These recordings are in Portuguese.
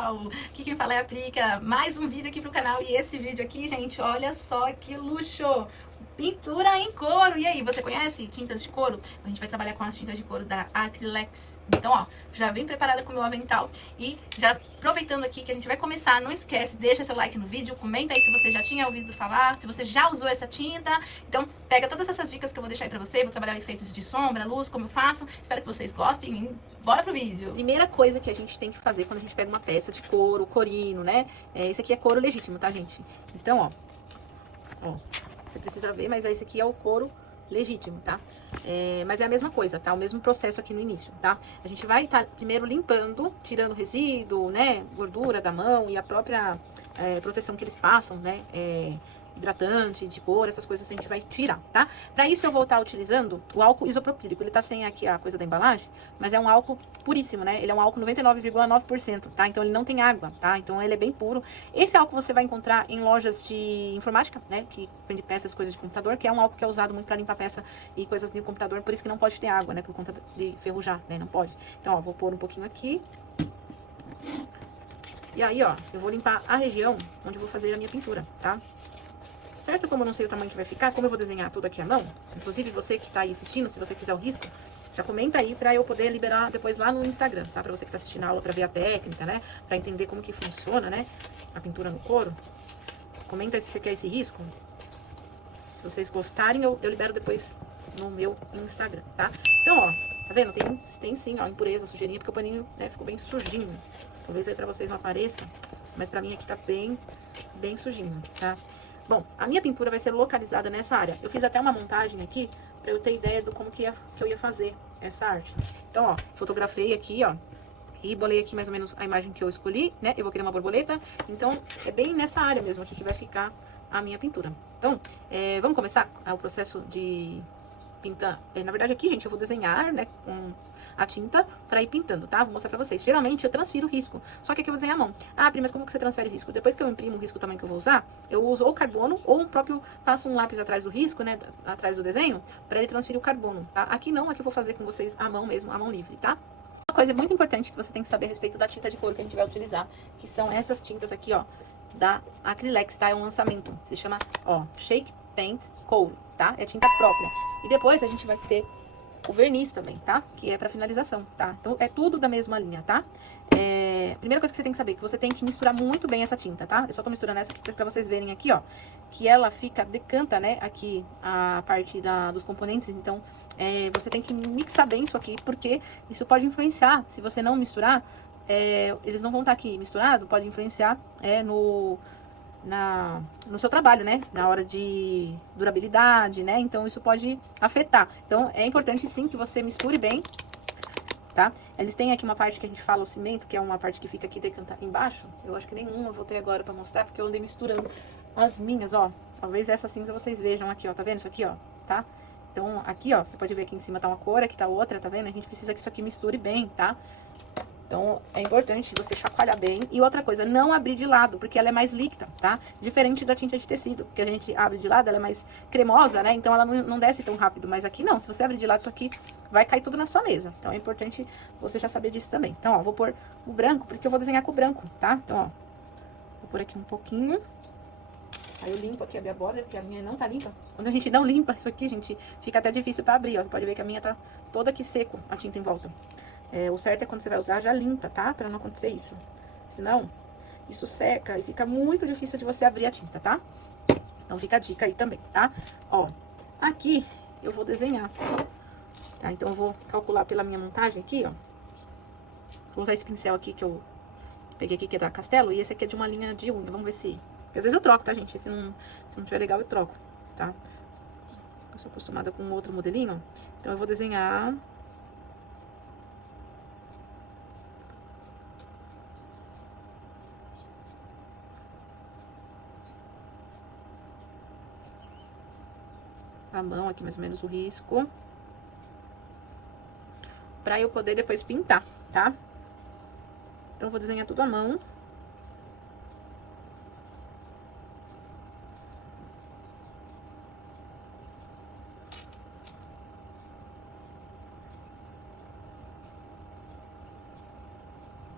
pessoal, aqui quem fala é a Prica, mais um vídeo aqui pro canal. E esse vídeo aqui, gente, olha só que luxo, pintura em couro. E aí, você conhece tintas de couro? A gente vai trabalhar com as tintas de couro da Acrylex. Então, ó, já vem preparada com o meu avental. E já aproveitando aqui que a gente vai começar, não esquece, deixa seu like no vídeo, comenta aí se você já tinha ouvido falar, se você já usou essa tinta. Então, pega todas essas dicas que eu vou deixar aí pra você. Vou trabalhar efeitos de sombra, luz, como eu faço. Espero que vocês gostem e bora pro vídeo. Primeira coisa que a gente tem que fazer quando a gente pega uma peça de couro, corino, né? Esse aqui é couro legítimo, tá, gente? Então, ó, você precisa ver, mas esse aqui é o couro legítimo, tá? Mas é a mesma coisa, tá? O mesmo processo aqui no início, tá? A gente vai estar primeiro limpando, tirando resíduo, né? Gordura da mão e a própria proteção que eles passam, né? Hidratante, de cor, essas coisas a gente vai tirar, tá? Pra isso eu vou estar utilizando o álcool isopropílico. Ele tá sem aqui a coisa da embalagem, mas é um álcool puríssimo, né? Ele é um álcool 99,9%, tá? Então ele não tem água, tá? Então ele é bem puro. Esse álcool você vai encontrar em lojas de informática, né? Que vende peças, coisas de computador, que é um álcool que é usado muito pra limpar peça e coisas de computador, por isso que não pode ter água, né? Por conta de ferrujar, né? Não pode. Então, ó, vou pôr um pouquinho aqui. E aí, ó, eu vou limpar a região onde eu vou fazer a minha pintura, tá? Certo? Como eu não sei o tamanho que vai ficar, como eu vou desenhar tudo aqui à mão, inclusive você que tá aí assistindo, se você quiser o risco, já comenta aí pra eu poder liberar depois lá no Instagram, tá? Pra você que tá assistindo a aula, pra ver a técnica, né? Pra entender como que funciona, né? A pintura no couro. Comenta aí se você quer esse risco. Se vocês gostarem, eu libero depois no meu Instagram, tá? Então, ó, tá vendo? Tem sim, ó, impureza, sujeirinha, porque o paninho, né, ficou bem sujinho. Talvez aí pra vocês não apareça, mas pra mim aqui tá bem sujinho, tá? Bom, a minha pintura vai ser localizada nessa área. Eu fiz até uma montagem aqui pra eu ter ideia do como que eu ia fazer essa arte. Então, ó, fotografei aqui, ó, e bolei aqui mais ou menos a imagem que eu escolhi, né? Eu vou querer uma borboleta, então é bem nessa área mesmo aqui que vai ficar a minha pintura. Então, vamos começar o processo de pintar. Na verdade aqui, gente, eu vou desenhar, né, com a tinta pra ir pintando, tá? Vou mostrar pra vocês. Geralmente eu transfiro o risco, só que aqui eu vou desenhar a mão. Ah, Pri, mas como que você transfere o risco? Depois que eu imprimo o risco também que eu vou usar, eu uso ou carbono ou um próprio, passo um lápis atrás do risco, né, atrás do desenho, pra ele transferir o carbono, tá? Aqui não, aqui eu vou fazer com vocês a mão mesmo, a mão livre, tá? Uma coisa muito importante que você tem que saber a respeito da tinta de couro que a gente vai utilizar, que são essas tintas aqui, ó, da Acrylex, tá? É um lançamento, se chama, ó, Shake Paint Couro, tá? É tinta própria. E depois a gente vai ter o verniz também, tá? Que é pra finalização, tá? Então, é tudo da mesma linha, tá? Primeira coisa que você tem que saber, que você tem que misturar muito bem essa tinta, tá? Eu só tô misturando essa aqui pra vocês verem aqui, ó, que ela decanta, né, aqui a parte dos componentes, então, você tem que mixar bem isso aqui, porque isso pode influenciar, se você não misturar, eles não vão estar aqui misturado, pode influenciar, no seu trabalho, né? Na hora de durabilidade, né? Então, isso pode afetar. Então, é importante, sim, que você misture bem, tá? Eles têm aqui uma parte que a gente fala o cimento, que é uma parte que fica aqui decantada embaixo. Eu acho que nenhuma eu vou ter agora pra mostrar, porque eu andei misturando as minhas, ó. Talvez essa cinza vocês vejam aqui, ó. Tá vendo isso aqui, ó? Tá? Então, aqui, ó, você pode ver que em cima tá uma cor, aqui tá outra, tá vendo? A gente precisa que isso aqui misture bem, tá? Então, é importante você chacoalhar bem. E outra coisa, não abrir de lado, porque ela é mais líquida, tá? Diferente da tinta de tecido, que a gente abre de lado, ela é mais cremosa, né? Então, ela não desce tão rápido. Mas aqui não, se você abrir de lado, isso aqui vai cair tudo na sua mesa. Então, é importante você já saber disso também. Então, ó, vou pôr o branco, porque eu vou desenhar com o branco, tá? Então, ó, vou pôr aqui um pouquinho. Aí eu limpo aqui a minha borda, porque a minha não tá limpa. Quando a gente não limpa isso aqui, gente, fica até difícil pra abrir, ó. Você pode ver que a minha tá toda aqui seco, a tinta em volta. O certo é quando você vai usar, já limpa, tá? Pra não acontecer isso. Senão, isso seca e fica muito difícil de você abrir a tinta, tá? Então, fica a dica aí também, tá? Ó, aqui eu vou desenhar, tá? Então, eu vou calcular pela minha montagem aqui, ó. Vou usar esse pincel aqui que eu peguei aqui, que é da Castelo, e esse aqui é de uma linha de unha. Vamos ver se... Porque às vezes eu troco, tá, gente? Se não tiver legal, eu troco, tá? Eu sou acostumada com outro modelinho, então eu vou desenhar... a mão aqui, mais ou menos, o risco. Pra eu poder depois pintar, tá? Então, eu vou desenhar tudo à mão.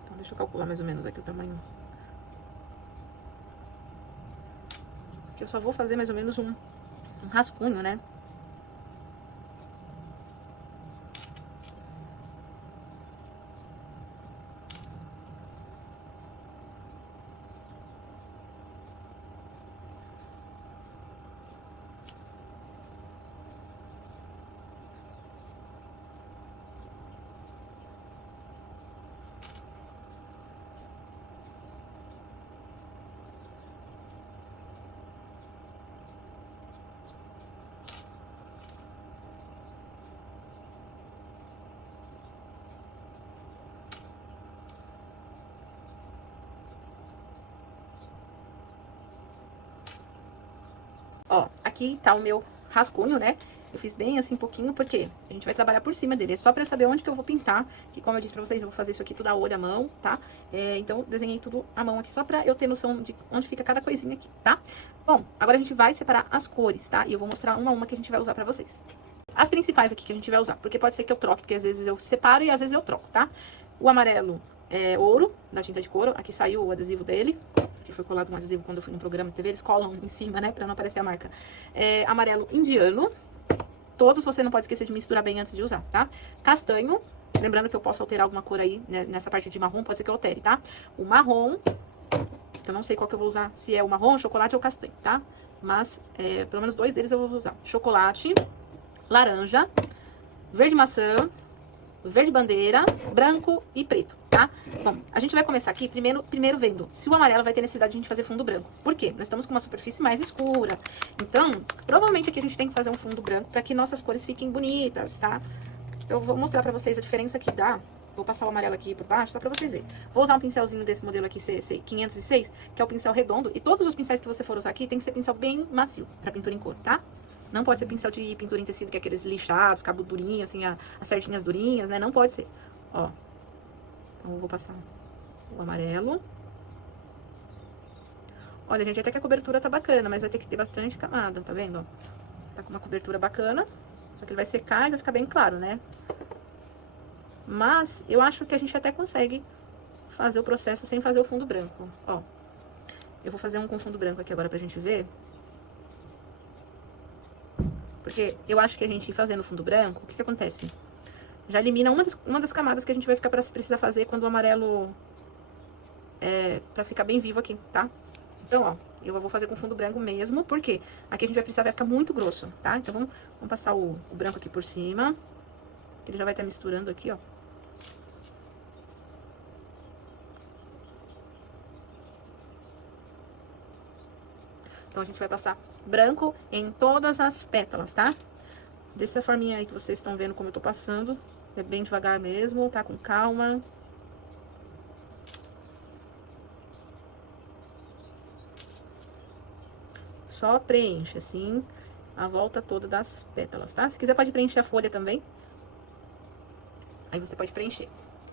Então, deixa Deixa eu calcular mais ou menos aqui o tamanho. Aqui eu só vou fazer mais ou menos um rascunho, né? Ó, aqui tá o meu rascunho, né? Eu fiz bem assim, pouquinho, porque a gente vai trabalhar por cima dele. É só pra eu saber onde que eu vou pintar. Que como eu disse pra vocês, eu vou fazer isso aqui tudo a olho, à mão, tá? Então, desenhei tudo à mão aqui, só pra eu ter noção de onde fica cada coisinha aqui, tá? Bom, agora a gente vai separar as cores, tá? E eu vou mostrar uma a uma que a gente vai usar pra vocês. As principais aqui que a gente vai usar, porque pode ser que eu troque, porque às vezes eu separo e às vezes eu troco, tá? O amarelo é ouro, da tinta de couro. Aqui saiu o adesivo dele, que foi colado um adesivo quando eu fui no programa de TV. Eles colam em cima, né, pra não aparecer a marca. Amarelo indiano. Todos você não pode esquecer de misturar bem antes de usar, tá? Castanho. Lembrando que eu posso alterar alguma cor aí, né, nessa parte de marrom, pode ser que eu altere, tá? O marrom. Eu não sei qual que eu vou usar, se é o marrom, chocolate ou castanho, tá? Mas, pelo menos 2 deles eu vou usar. Chocolate, laranja, verde maçã, verde bandeira, branco e preto, tá? Bom, a gente vai começar aqui primeiro vendo se o amarelo vai ter necessidade de a gente fazer fundo branco. Por quê? Nós estamos com uma superfície mais escura. Então, provavelmente aqui a gente tem que fazer um fundo branco para que nossas cores fiquem bonitas, tá? Eu vou mostrar pra vocês a diferença que dá. Vou passar o amarelo aqui por baixo, só pra vocês verem. Vou usar um pincelzinho desse modelo aqui, C506, que é o pincel redondo. E todos os pincéis que você for usar aqui tem que ser pincel bem macio pra pintura em cor, tá? Não pode ser pincel de pintura em tecido, que é aqueles lixados, cabo durinho, assim, as certinhas durinhas, né? Não pode ser. Ó. Então, eu vou passar o amarelo. Olha, gente, até que a cobertura tá bacana, mas vai ter que ter bastante camada, tá vendo? Ó, tá com uma cobertura bacana, só que ele vai secar e vai ficar bem claro, né? Mas eu acho que a gente até consegue fazer o processo sem fazer o fundo branco. Ó, eu vou fazer um com fundo branco aqui agora pra gente ver. Porque eu acho que a gente fazendo o fundo branco, o que que acontece? Já elimina uma das camadas que a gente vai precisar fazer quando o amarelo pra ficar bem vivo aqui, tá? Então, ó, eu vou fazer com fundo branco mesmo, porque aqui a gente vai precisar, vai ficar muito grosso, tá? Então, vamos passar o branco aqui por cima. Ele já vai estar misturando aqui, ó. Então, a gente vai passar branco em todas as pétalas, tá? Dessa forminha aí que vocês estão vendo como eu tô passando. É bem devagar mesmo, tá? Com calma. Só preenche, assim, a volta toda das pétalas, tá? Se quiser, pode preencher a folha também. Aí você pode preencher.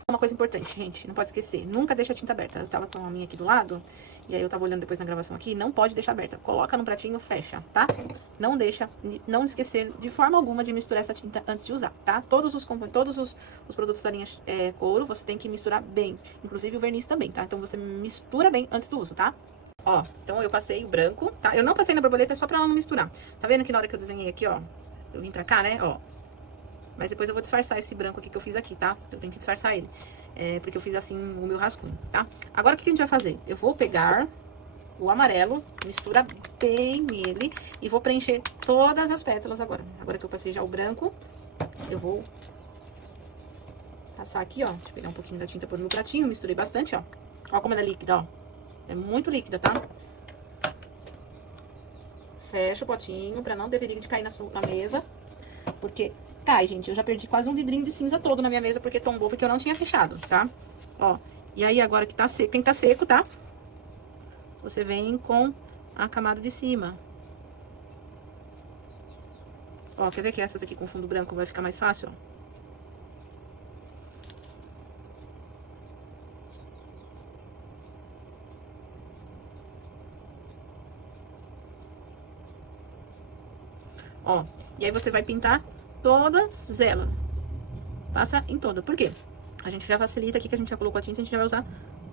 Uma coisa importante, gente, não pode esquecer, nunca deixa a tinta aberta. Eu tava com a minha aqui do lado, e aí eu tava olhando depois na gravação aqui, não pode deixar aberta. Coloca no pratinho, fecha, tá? Não deixa, não esquecer de forma alguma de misturar essa tinta antes de usar, tá? Todos os produtos da linha couro, você tem que misturar bem, inclusive o verniz também, tá? Então você mistura bem antes do uso, tá? Ó, então eu passei o branco, tá? Eu não passei na borboleta só pra ela não misturar. Tá vendo que na hora que eu desenhei aqui, ó, eu vim pra cá, né, ó. Mas depois eu vou disfarçar esse branco aqui que eu fiz aqui, tá? Eu tenho que disfarçar ele. Porque eu fiz assim o meu rascunho, tá? Agora, o que a gente vai fazer? Eu vou pegar o amarelo, misturar bem ele e vou preencher todas as pétalas agora. Agora que eu passei já o branco, eu vou passar aqui, ó. Deixa eu pegar um pouquinho da tinta por no pratinho, misturei bastante, ó. Ó como ela é líquida, ó. É muito líquida, tá? Fecha o potinho pra não deveria de cair na mesa. Porque cai, gente. Eu já perdi quase um vidrinho de cinza todo na minha mesa porque tombou, porque eu não tinha fechado, tá? Ó. E aí, agora que tá seco, tem que tá seco, tá? Você vem com a camada de cima. Ó, quer ver que essas aqui com fundo branco vai ficar mais fácil, ó? Ó, e aí você vai pintar todas elas. Passa em toda. Por quê? A gente já facilita aqui que a gente já colocou a tinta, a gente já vai usar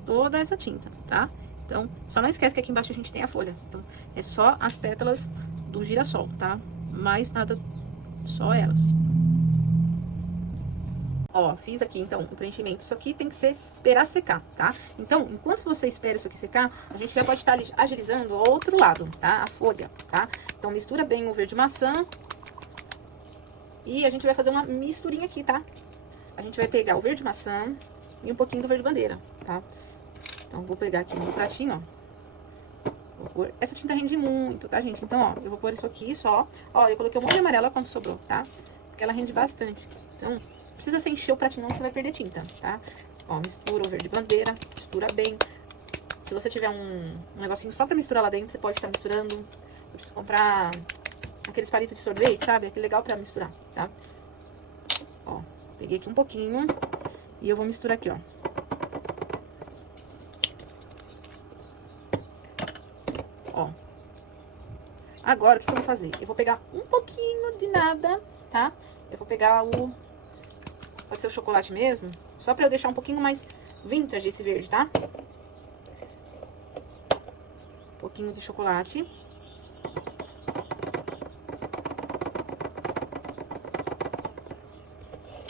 toda essa tinta, tá? Então, só não esquece que aqui embaixo a gente tem a folha. Então, é só as pétalas do girassol, tá? Mais nada, só elas. Ó, fiz aqui, então, o preenchimento. Isso aqui tem que esperar secar, tá? Então, enquanto você espera isso aqui secar, a gente já pode estar agilizando o outro lado, tá? A folha, tá? Então, mistura bem o verde maçã. E a gente vai fazer uma misturinha aqui, tá? A gente vai pegar o verde maçã e um pouquinho do verde bandeira, tá? Então, vou pegar aqui no pratinho, ó. Vou pôr... Essa tinta rende muito, tá, gente? Então, ó, eu vou pôr isso aqui só. Ó, eu coloquei um monte de amarela quando sobrou, tá? Porque ela rende bastante. Então, precisa se encher o pratinho, não você vai perder tinta, tá? Ó, mistura o verde bandeira, mistura bem. Se você tiver um negocinho só pra misturar lá dentro, você pode estar misturando. Eu preciso comprar aqueles palitos de sorvete, sabe? Aquele legal pra misturar, tá? Ó, peguei aqui um pouquinho e eu vou misturar aqui, ó. Ó. Agora, o que eu vou fazer? Eu vou pegar um pouquinho de nada, tá? Eu vou pegar o... Pode ser o chocolate mesmo, só pra eu deixar um pouquinho mais vintage esse verde, tá? Um pouquinho de chocolate.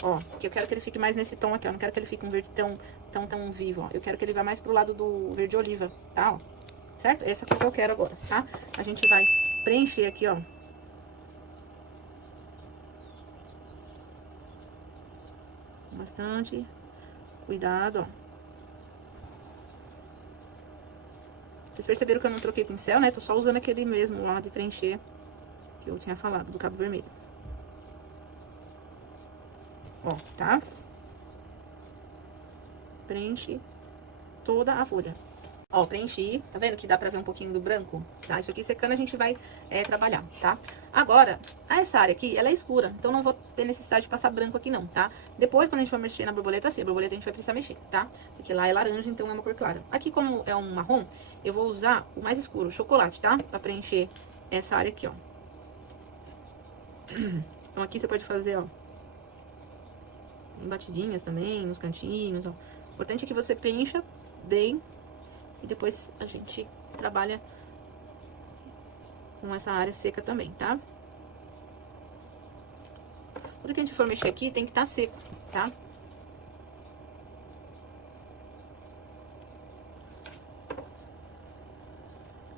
Ó, que eu quero que ele fique mais nesse tom aqui, ó. Não quero que ele fique um verde tão vivo, ó. Eu quero que ele vá mais pro lado do verde oliva, tá, ó. Certo? Essa cor que eu quero agora, tá? A gente vai preencher aqui, ó. Bastante cuidado, ó. Vocês perceberam que eu não troquei pincel, né? Tô só usando aquele mesmo lá de preencher que eu tinha falado, do cabo vermelho. Ó, tá? Preenche toda a folha. Ó, preenchi, tá vendo que dá pra ver um pouquinho do branco? Tá? Isso aqui secando a gente vai trabalhar, tá? Agora, essa área aqui, ela é escura, então não vou ter necessidade de passar branco aqui não, tá? Depois, quando a gente for mexer na borboleta, assim, a borboleta a gente vai precisar mexer, tá? Porque lá é laranja, então é uma cor clara. Aqui, como é um marrom, eu vou usar o mais escuro, o chocolate, tá? Pra preencher essa área aqui, ó. Então, aqui você pode fazer, ó, em batidinhas também, nos cantinhos, ó. O importante é que você preencha bem e depois a gente trabalha com essa área seca também, tá? Tudo que a gente for mexer aqui tem que estar seco, tá?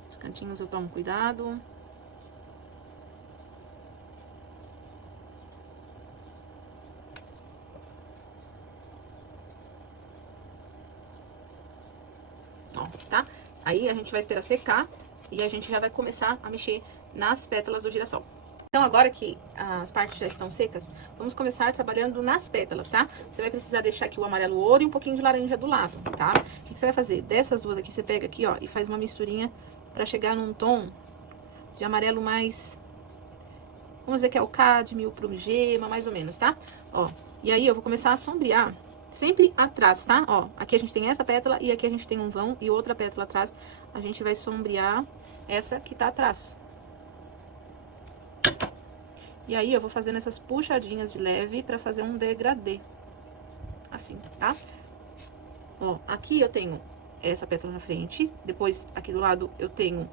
Os cantinhos eu tomo cuidado. Ó, tá? Aí a gente vai esperar secar e a gente já vai começar a mexer nas pétalas do girassol. Então, agora que as partes já estão secas, vamos começar trabalhando nas pétalas, tá? Você vai precisar deixar aqui o amarelo ouro e um pouquinho de laranja do lado, tá? O que você vai fazer? Dessas duas aqui, você pega aqui, ó, e faz uma misturinha pra chegar num tom de amarelo mais... Vamos dizer que é o cádmio pro gema, mais ou menos, tá? Ó, e aí eu vou começar a sombrear sempre atrás, tá? Ó, aqui a gente tem essa pétala e aqui a gente tem um vão e outra pétala atrás. A gente vai sombrear essa que tá atrás. E aí, eu vou fazendo essas puxadinhas de leve pra fazer um degradê. Assim, tá? Ó, aqui eu tenho essa pétala na frente. Depois, aqui do lado, eu tenho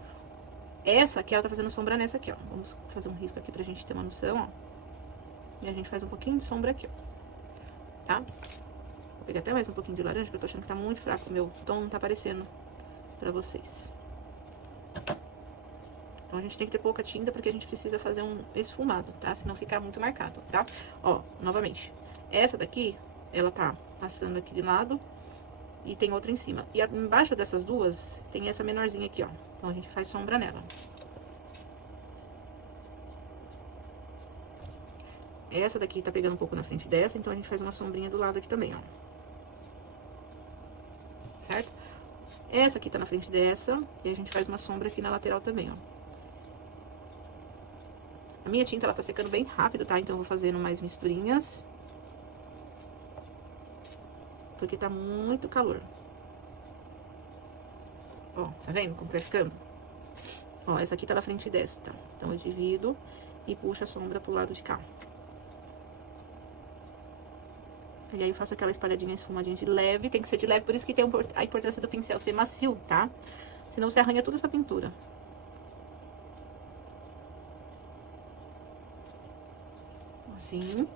essa que ela tá fazendo sombra nessa aqui, ó. Vamos fazer um risco aqui pra gente ter uma noção, ó. E a gente faz um pouquinho de sombra aqui, ó. Tá? Vou pegar até mais um pouquinho de laranja, porque eu tô achando que tá muito fraco. O meu tom não tá aparecendo pra vocês. Então, a gente tem que ter pouca tinta, porque a gente precisa fazer um esfumado, tá? Senão ficar muito marcado, tá? Ó, novamente. Essa daqui, ela tá passando aqui de lado e tem outra em cima. E embaixo dessas duas, tem essa menorzinha aqui, ó. Então, a gente faz sombra nela. Essa daqui tá pegando um pouco na frente dessa, então a gente faz uma sombrinha do lado aqui também, ó. Certo? Essa aqui tá na frente dessa, e a gente faz uma sombra aqui na lateral também, ó. A minha tinta, ela tá secando bem rápido, tá? Então, eu vou fazendo mais misturinhas. Porque tá muito calor. Ó, tá vendo como vai ficando? Ó, essa aqui tá na frente desta. Então, eu divido e puxo a sombra pro lado de cá. E aí eu faço aquela espalhadinha esfumadinha de leve. Tem que ser de leve, por isso que tem a importância do pincel ser macio, tá? Senão você arranha toda essa pintura. Assim.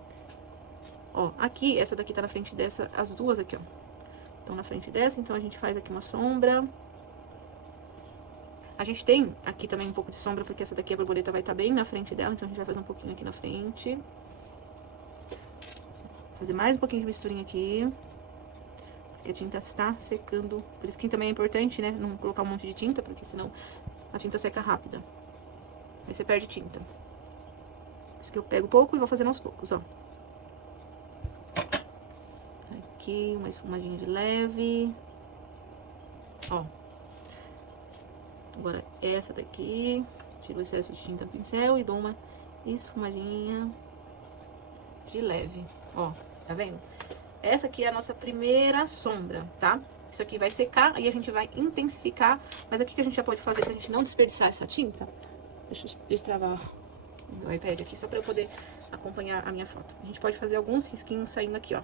Ó, aqui, essa daqui tá na frente dessa, as duas aqui, ó. Estão na frente dessa, então a gente faz aqui uma sombra. A gente tem aqui também um pouco de sombra, porque essa daqui a borboleta vai estar bem na frente dela, então a gente vai fazer um pouquinho aqui na frente. Fazer mais um pouquinho de misturinha aqui. Porque a tinta está secando. Por isso que também é importante, né, não colocar um monte de tinta, porque senão a tinta seca rápida. Aí você perde tinta. Por isso que eu pego pouco e vou fazendo aos poucos, ó. Aqui, uma esfumadinha de leve. Ó. Agora, essa daqui. Tiro o excesso de tinta no pincel e dou uma esfumadinha de leve. Ó, tá vendo? Essa aqui é a nossa primeira sombra, tá? Isso aqui vai secar, aí a gente vai intensificar. Mas aqui que a gente já pode fazer pra gente não desperdiçar essa tinta. Deixa eu destravar o meu iPad aqui, só pra eu poder acompanhar a minha foto. A gente pode fazer alguns risquinhos saindo aqui, ó.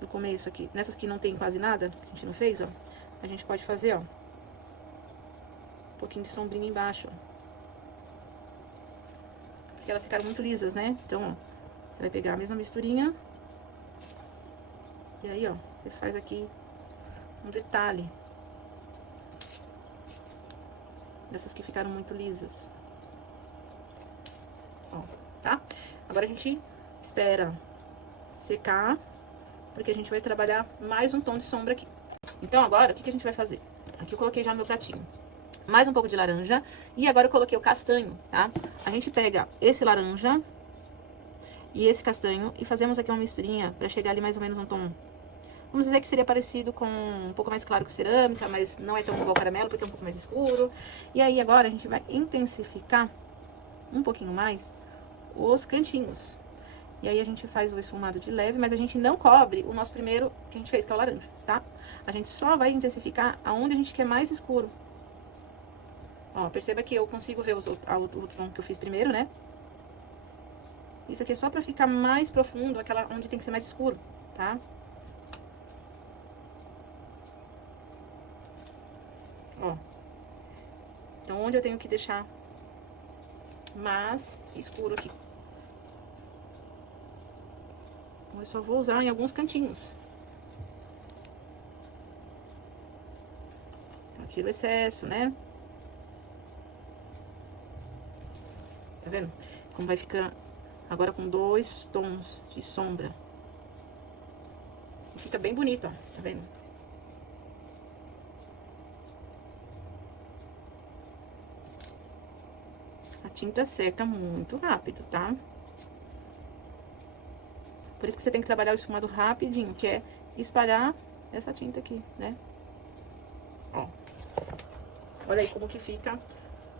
No começo aqui. Nessas que não tem quase nada, que a gente não fez, ó. A gente pode fazer, ó. Um pouquinho de sombrinha embaixo, ó. Porque elas ficaram muito lisas, né? Então, ó. Você vai pegar a mesma misturinha. E aí, ó, você faz aqui um detalhe. Dessas que ficaram muito lisas. Ó, tá? Agora a gente espera secar, porque a gente vai trabalhar mais um tom de sombra aqui. Então agora, o que a gente vai fazer? Aqui eu coloquei já no meu pratinho. Mais um pouco de laranja. E agora eu coloquei o castanho, tá? A gente pega esse laranja e esse castanho e fazemos aqui uma misturinha pra chegar ali mais ou menos no tom. Vamos dizer que seria parecido com um pouco mais claro que cerâmica, mas não é tão igual caramelo, porque é um pouco mais escuro. E aí agora a gente vai intensificar um pouquinho mais os cantinhos. E aí a gente faz o esfumado de leve, mas a gente não cobre o nosso primeiro que a gente fez, que é o laranja, tá? A gente só vai intensificar aonde a gente quer mais escuro. Ó, perceba que eu consigo ver o tom que eu fiz primeiro, né? Isso aqui é só pra ficar mais profundo, aquela onde tem que ser mais escuro, tá? Ó. Então, onde eu tenho que deixar mais escuro aqui. Eu só vou usar em alguns cantinhos. Eu tiro o excesso, né? Tá vendo? Como vai ficar agora com 2 tons de sombra. E fica bem bonito, ó. Tá vendo? A tinta seca muito rápido, tá? Por isso que você tem que trabalhar o esfumado rapidinho, que é espalhar essa tinta aqui, né? Ó. Olha aí como que fica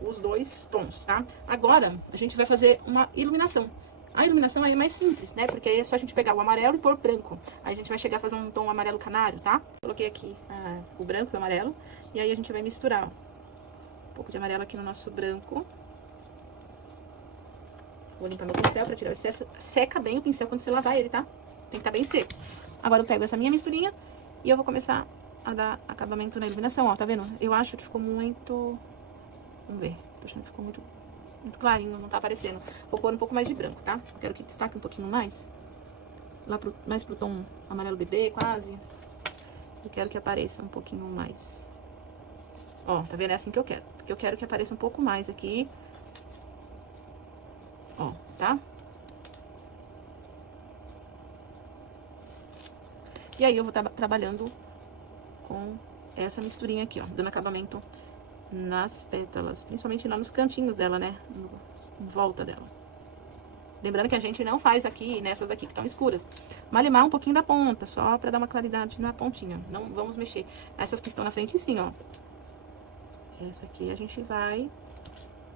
os 2 tons, tá? Agora, a gente vai fazer uma iluminação. A iluminação aí é mais simples, né? Porque aí é só a gente pegar o amarelo e pôr branco. Aí a gente vai chegar a fazer um tom amarelo canário, tá? Coloquei aqui o branco e o amarelo. E aí a gente vai misturar, ó, um pouco de amarelo aqui no nosso branco. Vou limpar meu pincel pra tirar o excesso. Seca bem o pincel quando você lavar ele, tá? Tem que estar bem seco. Agora eu pego essa minha misturinha e eu vou começar a dar acabamento na iluminação, ó. Tá vendo? Eu acho que ficou muito... Vamos ver. Tô achando que ficou muito clarinho, não tá aparecendo. Vou pôr um pouco mais de branco, tá? Eu quero que destaque um pouquinho mais. Lá mais pro tom amarelo bebê, quase. Eu quero que apareça um pouquinho mais. Ó, tá vendo? É assim que eu quero. Porque eu quero que apareça um pouco mais aqui. Ó, tá? E aí eu vou estar trabalhando com essa misturinha aqui, ó, dando acabamento nas pétalas, principalmente lá nos cantinhos dela, né, em volta dela. Lembrando que a gente não faz aqui, nessas aqui que estão escuras, malemar um pouquinho da ponta, só pra dar uma claridade na pontinha, não vamos mexer. Essas que estão na frente sim, ó. Essa aqui a gente vai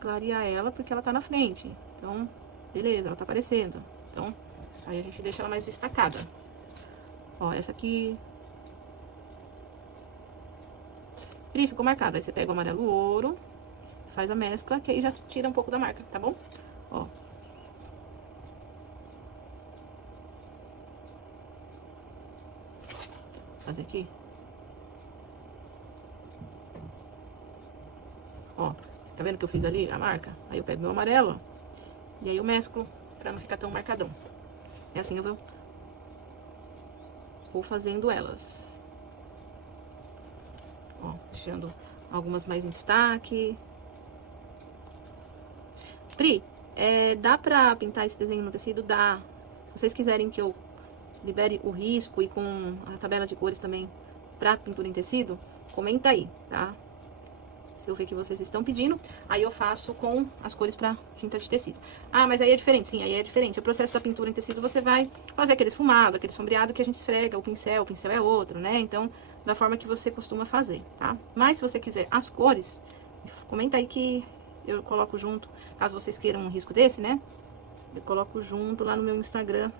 clarear ela porque ela tá na frente. Então, beleza, ela tá aparecendo. Então, aí a gente deixa ela mais destacada. Ó, essa aqui... Ih, ficou marcada. Aí você pega o amarelo ouro, faz a mescla, que aí já tira um pouco da marca, tá bom? Ó. fazer aqui. Ó, tá vendo que eu fiz ali a marca? Aí eu pego meu amarelo, ó, e aí eu mesclo pra não ficar tão marcadão. É assim eu vou fazendo elas. Ó, deixando algumas mais em destaque. Pri, dá pra pintar esse desenho no tecido? Dá. Se vocês quiserem que eu libere o risco e com a tabela de cores também pra pintura em tecido, comenta aí, tá? Se eu ver que vocês estão pedindo, aí eu faço com as cores pra tinta de tecido. Ah, mas aí é diferente, sim, aí é diferente. O processo da pintura em tecido, você vai fazer aquele esfumado, aquele sombreado que a gente esfrega, o pincel é outro, né? Então, da forma que você costuma fazer, tá? Mas se você quiser as cores, comenta aí que eu coloco junto, caso vocês queiram um risco desse, né? Eu coloco junto lá no meu Instagram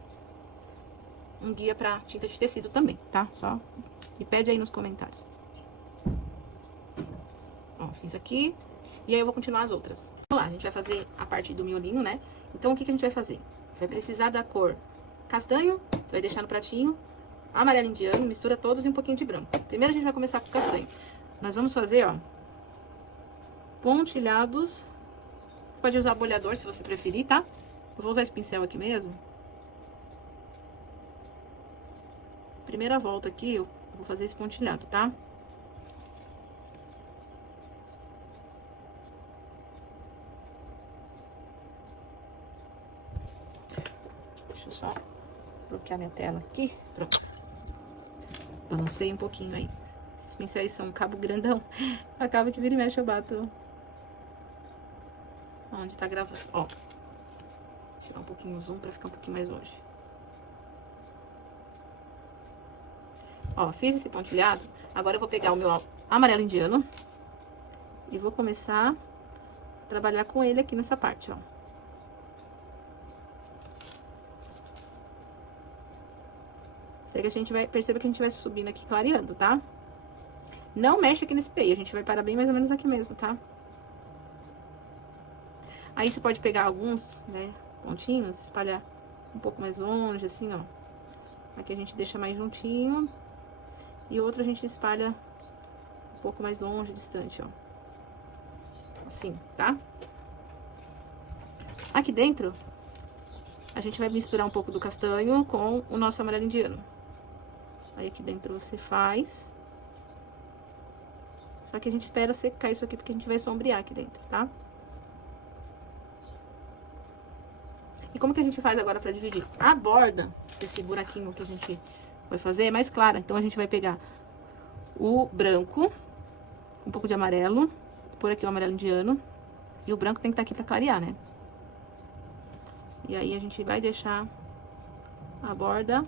um guia pra tinta de tecido também, tá? Só me pede aí nos comentários. Ó, fiz aqui. E aí eu vou continuar as outras. Vamos lá, a gente vai fazer a parte do miolinho, né? Então, o que que a gente vai fazer? Vai precisar da cor castanho, você vai deixar no pratinho, amarelo indiano, mistura todos e um pouquinho de branco. Primeiro a gente vai começar com o castanho. Nós vamos fazer, ó, pontilhados. Você pode usar bolhador se você preferir, tá? Eu vou usar esse pincel aqui mesmo. Primeira volta aqui, eu vou fazer esse pontilhado, tá? Deixa eu só bloquear minha tela aqui. Pronto. Balancei um pouquinho aí. Esses pincéis são um cabo grandão. Acaba que vira e mexe eu bato onde tá gravando. Ó. Tirar um pouquinho o zoom pra ficar um pouquinho mais longe. Ó, fiz esse pontilhado. Agora eu vou pegar o meu amarelo indiano. E vou começar a trabalhar com ele aqui nessa parte, ó. Que a gente vai, perceba que a gente vai subindo aqui, clareando, tá? Não mexe aqui nesse peito, a gente vai parar bem mais ou menos aqui mesmo, tá? Aí você pode pegar alguns, né, pontinhos, espalhar um pouco mais longe, assim, ó. Aqui a gente deixa mais juntinho. E outro a gente espalha um pouco mais longe, distante, ó. Assim, tá? Aqui dentro, a gente vai misturar um pouco do castanho com o nosso amarelo indiano. Aí aqui dentro você faz. Só que a gente espera secar isso aqui, porque a gente vai sombrear aqui dentro, tá? E como que a gente faz agora pra dividir? A borda desse buraquinho que a gente vai fazer é mais clara. Então, a gente vai pegar o branco, um pouco de amarelo, por aqui o amarelo indiano. E o branco tem que estar aqui pra clarear, né? E aí, a gente vai deixar a borda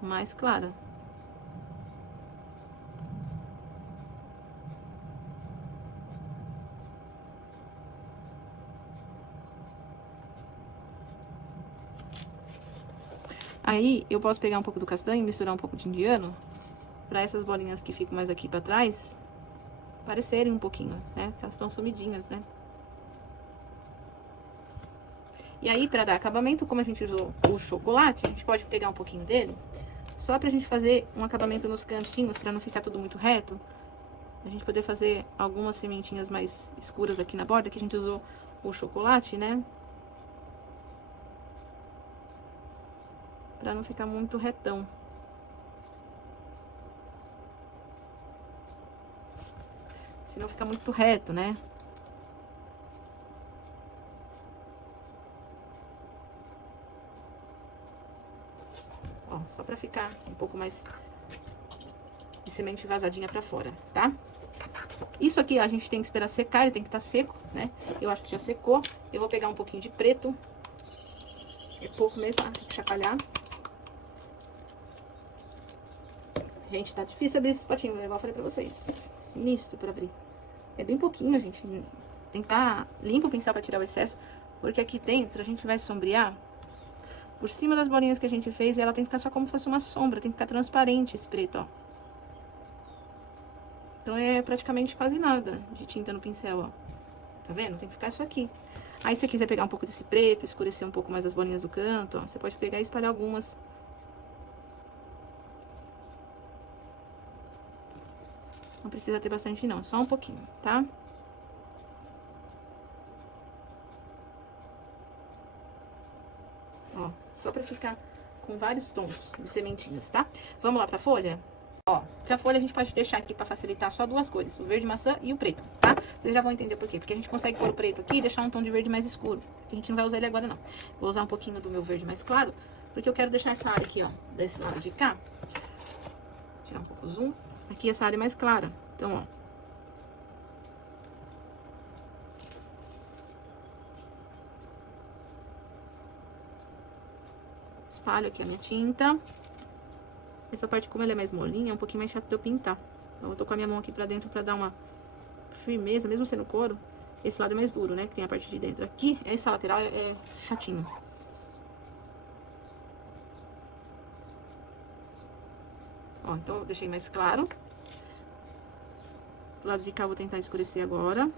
mais clara. Aí, eu posso pegar um pouco do castanho e misturar um pouco de indiano, pra essas bolinhas que ficam mais aqui pra trás, parecerem um pouquinho, né? Porque elas estão sumidinhas, né? E aí, pra dar acabamento, como a gente usou o chocolate, a gente pode pegar um pouquinho dele, só pra gente fazer um acabamento nos cantinhos, pra não ficar tudo muito reto. A gente poder fazer algumas sementinhas mais escuras aqui na borda, que a gente usou o chocolate, né? Pra não ficar muito retão. Senão fica muito reto, né? Ó, só pra ficar um pouco mais de semente vazadinha pra fora, tá? Isso aqui a gente tem que esperar secar, ele tem que estar seco, né? Eu acho que já secou. Eu vou pegar um pouquinho de preto. É pouco mesmo, tá? Tem que chacoalhar. Gente, tá difícil abrir esses potinhos, igual eu falei pra vocês. Sinistro pra abrir. É bem pouquinho, gente. Tem que estar limpo o pincel pra tirar o excesso. Porque aqui dentro a gente vai sombrear por cima das bolinhas que a gente fez. E ela tem que ficar só como se fosse uma sombra. Tem que ficar transparente esse preto, ó. Então é praticamente quase nada de tinta no pincel, ó. Tá vendo? Tem que ficar isso aqui. Aí se você quiser pegar um pouco desse preto, escurecer um pouco mais as bolinhas do canto, ó. Você pode pegar e espalhar algumas Não precisa ter bastante não, só um pouquinho, tá? Ó, só pra ficar com vários tons de sementinhas, tá? Vamos lá pra folha? Ó, pra folha a gente pode deixar aqui pra facilitar só duas cores, o verde maçã e o preto, tá? Vocês já vão entender por quê. Porque a gente consegue pôr o preto aqui e deixar um tom de verde mais escuro. A gente não vai usar ele agora, não. Vou usar um pouquinho do meu verde mais claro, porque eu quero deixar essa área aqui, ó, desse lado de cá. Tirar um pouco o zoom. Aqui essa área é mais clara. Então, ó. Espalho aqui a minha tinta. Essa parte, como ela é mais molinha, é um pouquinho mais chato de eu pintar. Então, eu tô com a minha mão aqui pra dentro pra dar uma firmeza, mesmo sendo couro. Esse lado é mais duro, né? Que tem a parte de dentro. Aqui, essa lateral é chatinho. Ó, então eu deixei mais claro. Do lado de cá eu vou tentar escurecer agora.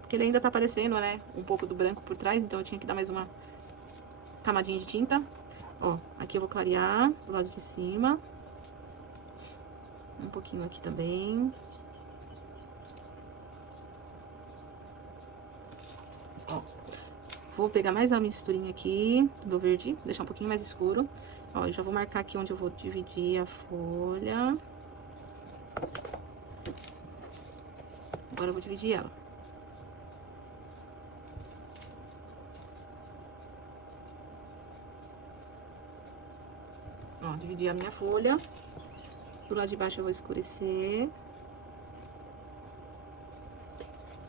Porque ele ainda tá aparecendo, né? Um pouco do branco por trás, então eu tinha que dar mais uma camadinha de tinta. Ó, aqui eu vou clarear do lado de cima. Um pouquinho aqui também. Ó, vou pegar mais uma misturinha aqui do meu verde, deixar um pouquinho mais escuro. Ó, eu já vou marcar aqui onde eu vou dividir a folha. Agora eu vou dividir ela. Ó, dividi a minha folha. Do lado de baixo eu vou escurecer.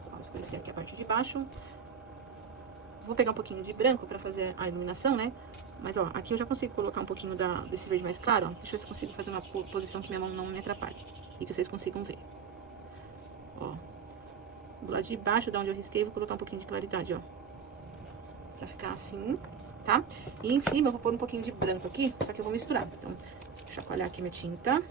Vou escurecer aqui a parte de baixo. Vou pegar um pouquinho de branco pra fazer a iluminação, né? Mas, ó, aqui eu já consigo colocar um pouquinho desse verde mais claro, ó. Deixa eu ver se eu consigo fazer uma posição que minha mão não me atrapalhe. E que vocês consigam ver. Ó. Do lado de baixo, da onde eu risquei, vou colocar um pouquinho de claridade, ó. Pra ficar assim, tá? E em cima eu vou pôr um pouquinho de branco aqui, só que eu vou misturar. Então, deixa eu chacoalhar aqui minha tinta.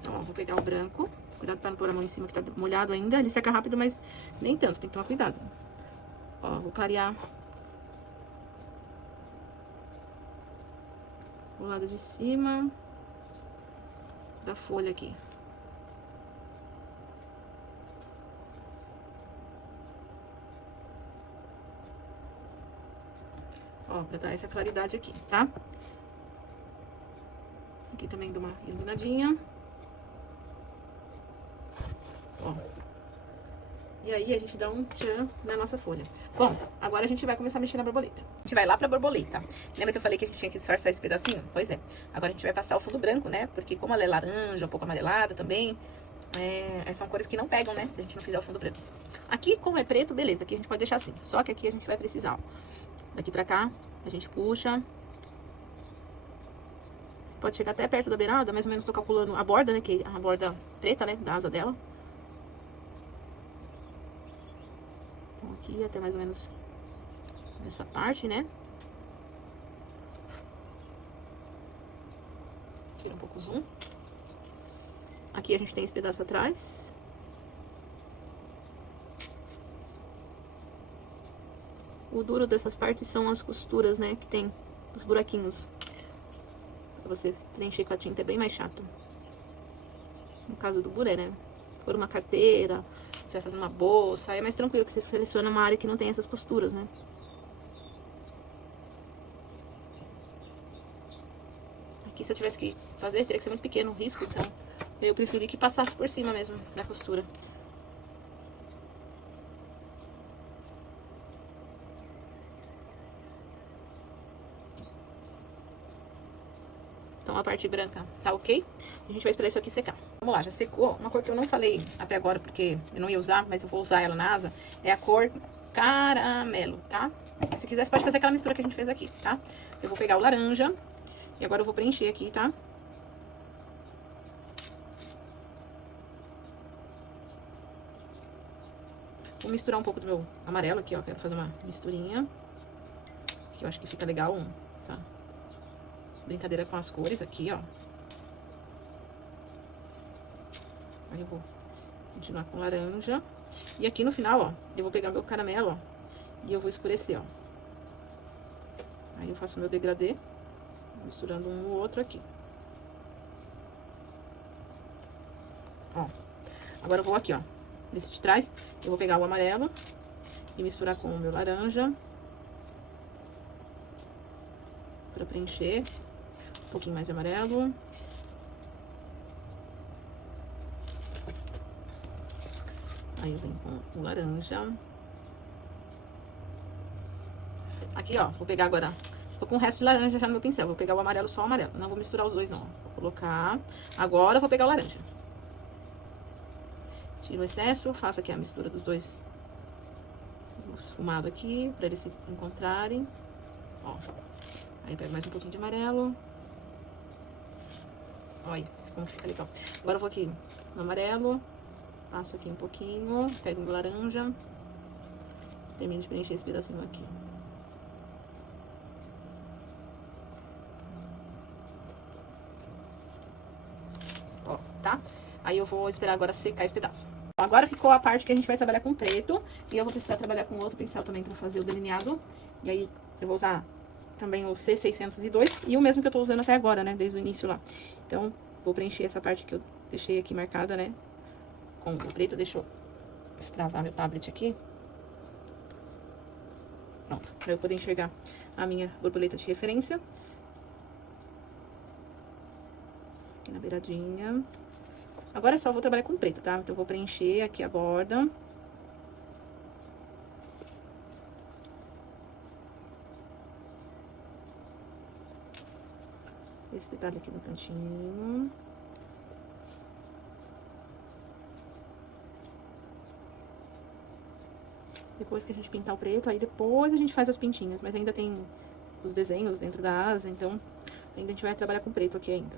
Então, ó, vou pegar o branco. Cuidado pra não pôr a mão em cima que tá molhado ainda. Ele seca rápido, mas nem tanto, tem que tomar cuidado. Ó, vou clarear o lado de cima da folha aqui. Ó, pra dar essa claridade aqui, tá? Aqui também dou uma iluminadinha. Ó. E aí, a gente dá um tchan na nossa folha. Bom, agora a gente vai começar a mexer na borboleta. A gente vai lá pra borboleta. Lembra que eu falei que a gente tinha que disfarçar esse pedacinho? Pois é. Agora a gente vai passar o fundo branco, né? Porque como ela é laranja, um pouco amarelada também, são cores que não pegam, né? Se a gente não fizer o fundo branco. Aqui, como é preto, beleza. Aqui a gente pode deixar assim. Só que aqui a gente vai precisar, ó. Daqui pra cá, a gente puxa. Pode chegar até perto da beirada, mais ou menos tô calculando a borda, né? Que é a borda preta, né? Da asa dela. Então, aqui até mais ou menos nessa parte, né? Tira um pouco o zoom. Aqui a gente tem esse pedaço atrás. O duro dessas partes são as costuras, né? Que tem os buraquinhos. Pra você preencher com a tinta é bem mais chato. No caso do buré, né? For uma carteira, você vai fazer uma bolsa, aí é mais tranquilo que você seleciona uma área que não tem essas costuras, né? Aqui se eu tivesse que fazer, teria que ser muito pequeno o risco, então eu preferi que passasse por cima mesmo da costura. Então a parte branca tá ok? A gente vai esperar isso aqui secar. Vamos lá, já secou. Uma cor que eu não falei até agora, porque eu não ia usar, mas eu vou usar ela na asa, é a cor caramelo, tá? Se quiser, você pode fazer aquela mistura que a gente fez aqui, tá? Eu vou pegar o laranja e agora eu vou preencher aqui, tá? Vou misturar um pouco do meu amarelo aqui, ó. Quero fazer uma misturinha. Que eu acho que fica legal, essa brincadeira com as cores aqui, ó. Aí eu vou Continuar com laranja. E aqui no final, ó, eu vou pegar meu caramelo, ó, e eu vou escurecer, ó. Aí eu faço meu degradê, misturando um no outro aqui. Ó, agora eu vou aqui, ó, nesse de trás, eu vou pegar o amarelo e misturar com o meu laranja. Pra preencher, um pouquinho mais de amarelo. Aí eu venho com o laranja. Aqui, ó, vou pegar agora, tô com o resto de laranja já no meu pincel, vou pegar o amarelo, só o amarelo, não vou misturar os dois não, ó. Vou colocar, agora eu vou pegar o laranja. Tiro o excesso, faço aqui a mistura dos dois esfumados aqui, pra eles se encontrarem, ó. Aí pego mais um pouquinho de amarelo. Olha como que fica legal. Agora eu vou aqui no amarelo, passo aqui um pouquinho, pego o laranja, termino de preencher esse pedacinho aqui. Ó, tá? Aí eu vou esperar agora secar esse pedaço. Agora ficou a parte que a gente vai trabalhar com preto, e eu vou precisar trabalhar com outro pincel também pra fazer o delineado. E aí eu vou usar também o C602 e o mesmo que eu tô usando até agora, né, desde o início lá. Então, vou preencher essa parte que eu deixei aqui marcada, né, com o preto. Deixa eu destravar meu tablet aqui. Pronto, pra eu poder enxergar a minha borboleta de referência. Aqui na beiradinha. Agora só vou trabalhar com preto, tá? Então, eu vou preencher aqui a borda. Esse detalhe aqui no cantinho. Depois que a gente pintar o preto, aí depois a gente faz as pintinhas. Mas ainda tem os desenhos dentro da asa, então ainda a gente vai trabalhar com preto aqui ainda.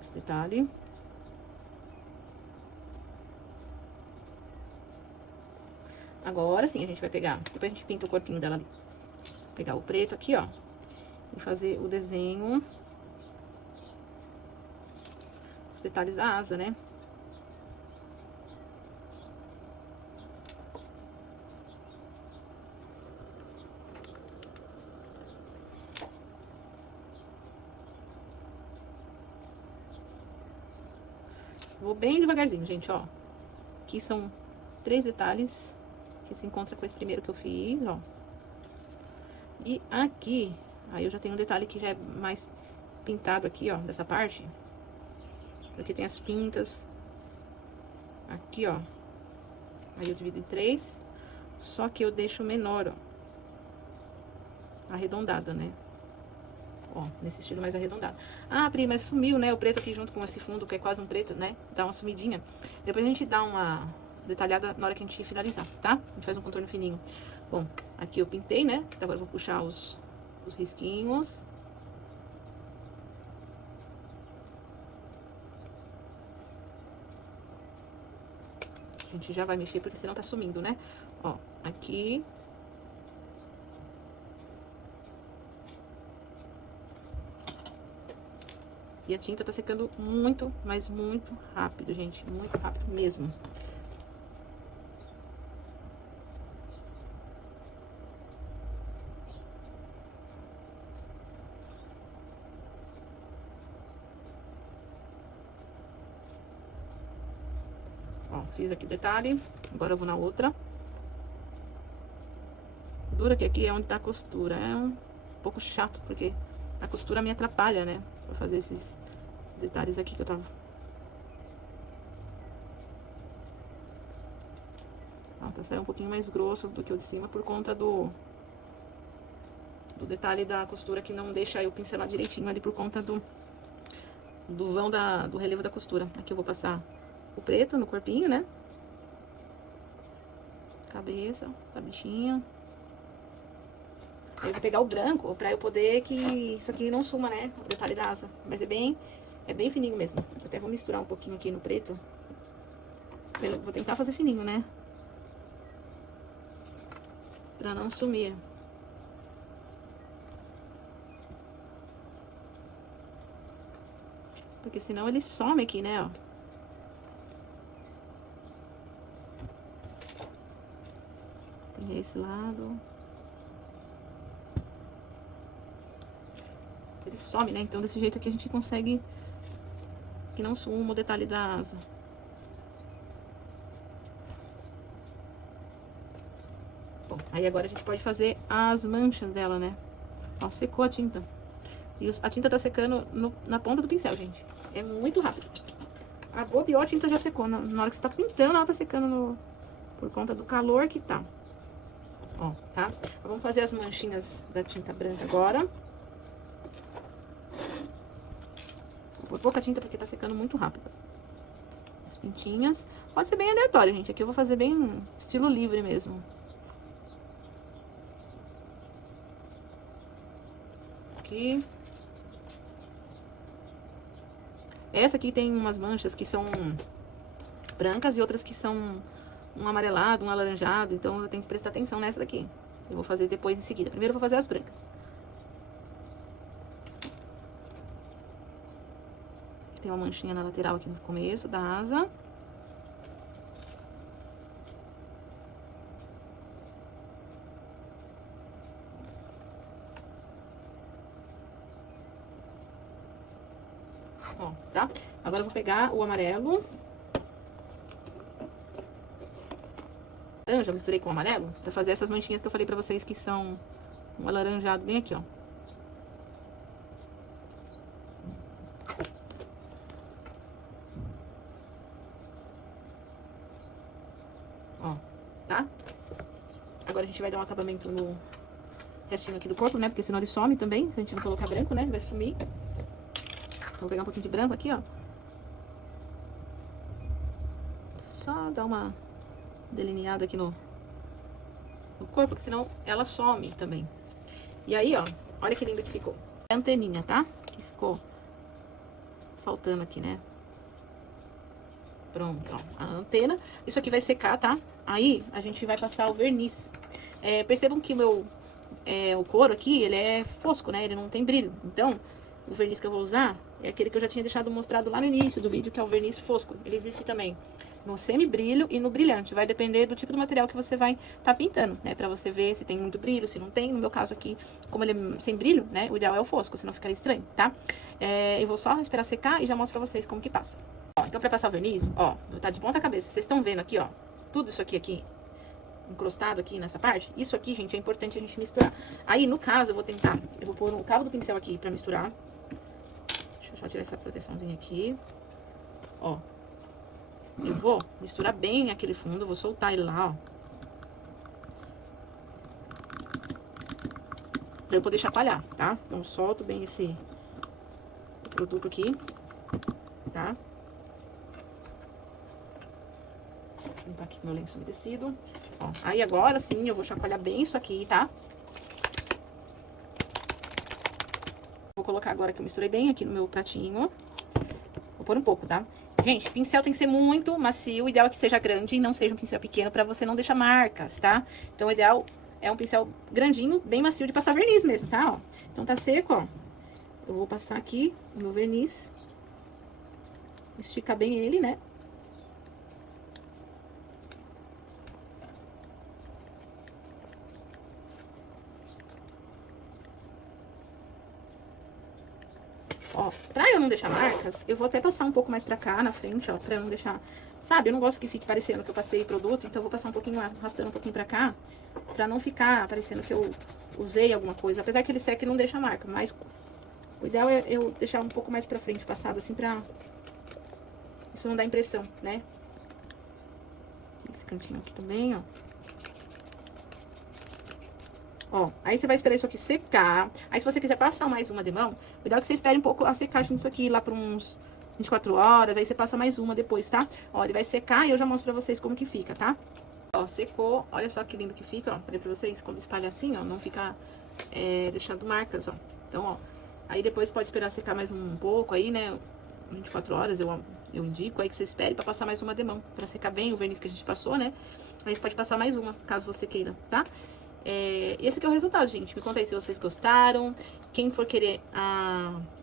Esse detalhe. Agora sim, a gente vai pegar, depois a gente pinta o corpinho dela ali. Pegar o preto aqui, ó, e fazer o desenho, os detalhes da asa, né? Vou bem devagarzinho, gente, ó. Aqui são 3 detalhes que se encontram com esse primeiro que eu fiz, ó. E aqui, aí eu já tenho um detalhe que já é mais pintado aqui, ó, dessa parte. Aqui tem as pintas. Aqui, ó. Aí eu divido em 3. Só que eu deixo menor, ó. Arredondado, né? Ó, nesse estilo mais arredondado. Ah, Pri, mas sumiu, né? O preto aqui junto com esse fundo, que é quase um preto, né? Dá uma sumidinha. Depois a gente dá uma detalhada na hora que a gente finalizar, tá? A gente faz um contorno fininho. Bom, aqui eu pintei, né? Agora eu vou puxar os risquinhos. A gente já vai mexer, porque senão tá sumindo, né? Ó, aqui. E a tinta tá secando muito, mas muito rápido, gente. Muito rápido mesmo. Ó, fiz aqui o detalhe. Agora eu vou na outra. Dura que aqui é onde tá a costura. É um pouco chato, porque a costura me atrapalha, né? Pra fazer esses detalhes aqui que eu tava... Ó, tá saindo um pouquinho mais grosso do que o de cima por conta do detalhe da costura que não deixa eu pincelar direitinho ali por conta do vão do relevo da costura. Aqui eu vou passar o preto no corpinho, né? Cabeça da bichinha. Aí eu vou pegar o branco pra eu poder que isso aqui não suma, né? O detalhe da asa. Mas é bem fininho mesmo. Eu até vou misturar um pouquinho aqui no preto. Eu vou tentar fazer fininho, né? Pra não sumir. Porque senão ele some aqui, né, ó. Tem esse lado. Ele some, né? Então, desse jeito aqui a gente consegue que não suma o detalhe da asa. Bom, aí agora a gente pode fazer as manchas dela, né? Ó, secou a tinta. E a tinta tá secando na ponta do pincel, gente. É muito rápido. Bobeou, a tinta já secou. Na hora que você tá pintando, ela tá secando por conta do calor que tá. Ó, tá? Vamos fazer as manchinhas da tinta branca agora. Vou pôr pouca tinta porque tá secando muito rápido. As pintinhas. Pode ser bem aleatório, gente. Aqui eu vou fazer bem estilo livre mesmo. Aqui. Essa aqui tem umas manchas que são brancas e outras que são um amarelado, um alaranjado. Então eu tenho que prestar atenção nessa daqui. Eu vou fazer depois em seguida. Primeiro eu vou fazer as brancas. Tem uma manchinha na lateral aqui no começo da asa. Ó, tá? Agora eu vou pegar o amarelo. Eu já misturei com o amarelo pra fazer essas manchinhas que eu falei pra vocês que são um alaranjado bem aqui, ó. Ó, tá? Agora a gente vai dar um acabamento no restinho aqui do corpo, né? Porque senão ele some também. Se a gente não colocar branco, né? Vai sumir. Vou pegar um pouquinho de branco aqui, ó. Só dar uma delineada aqui no corpo, porque senão ela some também. E aí, ó, olha que lindo que ficou. A anteninha, tá? Que ficou faltando aqui, né? Pronto, ó, a antena. Isso aqui vai secar, tá? Aí, a gente vai passar o verniz. Percebam que o couro aqui, ele é fosco, né? Ele não tem brilho. Então, o verniz que eu vou usar é aquele que eu já tinha deixado mostrado lá no início do vídeo, que é o verniz fosco. Ele existe também no semi-brilho e no brilhante. Vai depender do tipo do material que você vai tá pintando, né? Pra você ver se tem muito brilho, se não tem. No meu caso aqui, como ele é sem brilho, né? O ideal é o fosco, senão ficaria estranho, tá? Eu vou só esperar secar e já mostro pra vocês como que passa. Ó, então pra passar o verniz, ó, tá de ponta cabeça. Vocês estão vendo aqui, ó, tudo isso aqui encrostado aqui nessa parte. Isso aqui, gente, é importante a gente misturar. Aí, no caso, eu vou pôr o cabo do pincel aqui pra misturar. Deixa eu só tirar essa proteçãozinha aqui. Ó. Eu vou misturar bem aquele fundo, vou soltar ele lá, ó. Pra eu poder chacoalhar, tá? Então, eu solto bem esse produto aqui, tá? Vou limpar aqui meu lenço umedecido. Ó, aí agora sim eu vou chacoalhar bem isso aqui, tá? Vou colocar agora que eu misturei bem aqui no meu pratinho. Vou pôr um pouco, tá? Gente, pincel tem que ser muito macio. O ideal é que seja grande e não seja um pincel pequeno pra você não deixar marcas, tá? Então, o ideal é um pincel grandinho, bem macio de passar verniz mesmo, tá? Ó, então, tá seco, ó. Eu vou passar aqui o meu verniz. Esticar bem ele, né? Ó, pra eu não deixar marcas, eu vou até passar um pouco mais pra cá, na frente, ó, pra eu não deixar... Sabe, eu não gosto que fique parecendo que eu passei produto, então eu vou passar um pouquinho, arrastando um pouquinho pra cá, pra não ficar parecendo que eu usei alguma coisa. Apesar que ele seca e não deixa marca, mas o ideal é eu deixar um pouco mais pra frente, passado assim, pra isso não dar impressão, né? Esse cantinho aqui também, ó. Ó, aí você vai esperar isso aqui secar. Aí se você quiser passar mais uma de mão, o ideal é que você espere um pouco a secagem disso aqui, lá por uns 24 horas. Aí você passa mais uma depois, tá? Ó, ele vai secar e eu já mostro pra vocês como que fica, tá? Ó, secou. Olha só que lindo que fica, ó. Falei pra vocês, quando espalha assim, ó, não fica deixando marcas, ó. Então, ó, aí depois pode esperar secar mais um pouco aí, né? 24 horas eu indico aí que você espere pra passar mais uma de mão. Pra secar bem o verniz que a gente passou, né? Aí você pode passar mais uma, caso você queira, tá? Esse aqui é o resultado, gente. Me conta aí se vocês gostaram. Quem for querer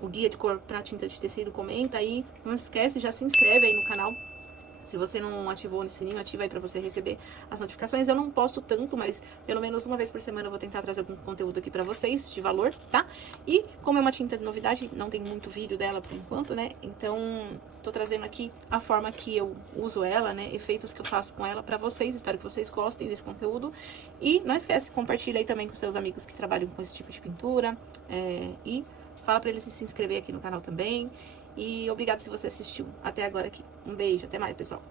o guia de cor pra tinta de tecido, comenta aí. Não esquece, já se inscreve aí no canal. Se você não ativou o sininho, ativa aí pra você receber as notificações. Eu não posto tanto, mas pelo menos uma vez por semana eu vou tentar trazer algum conteúdo aqui pra vocês, de valor, tá? E como é uma tinta de novidade, não tem muito vídeo dela por enquanto, né? Então, tô trazendo aqui a forma que eu uso ela, né? Efeitos que eu faço com ela pra vocês. Espero que vocês gostem desse conteúdo. E não esquece, compartilha aí também com seus amigos que trabalham com esse tipo de pintura. E fala pra eles se inscrever aqui no canal também. E obrigado se você assistiu até agora aqui. Um beijo, até mais, pessoal.